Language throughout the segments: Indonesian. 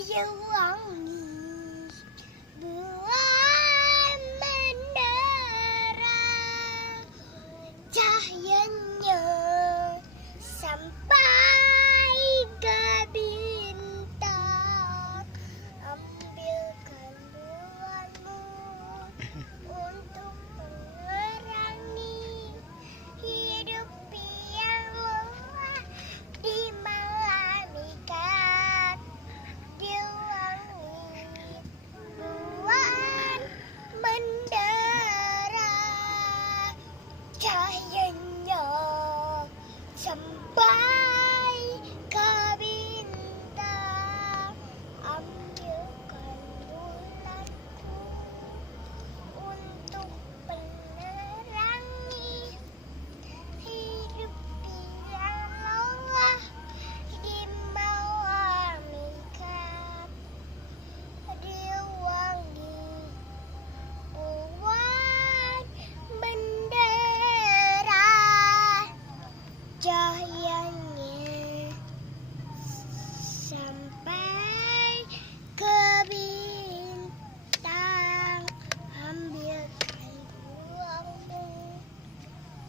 diwangi bulan mendera, cahayanya sampai ke bintang. Ambilkan bulanmu untuk menerangi hidup yang lelah di malam ikat. Diwangi bulan mendera, cahayanya sampai ke bintang. Ambilkan bulanku untuk menerangi hidup yang lelah di malam ikat. Diwangi bulan bendera, cahayanya sampai ke bintang. Ambilkan bulanmu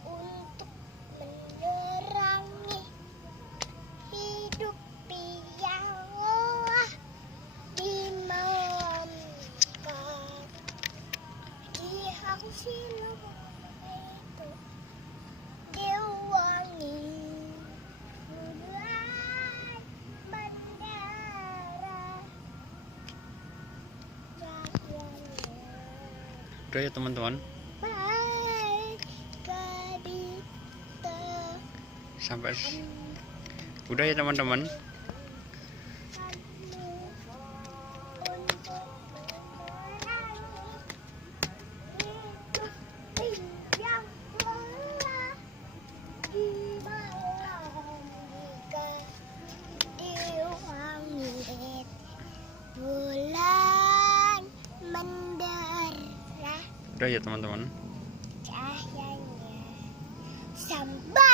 untuk menerangi hidup yang lelah di malam ikat. Di silam itu diwangi bulan mendera, cahayanya Udah ya teman-teman, sampai ke bintang. sampai udah ya teman-teman. Bulan mendera, Udah ya teman-teman. cahayanya sampai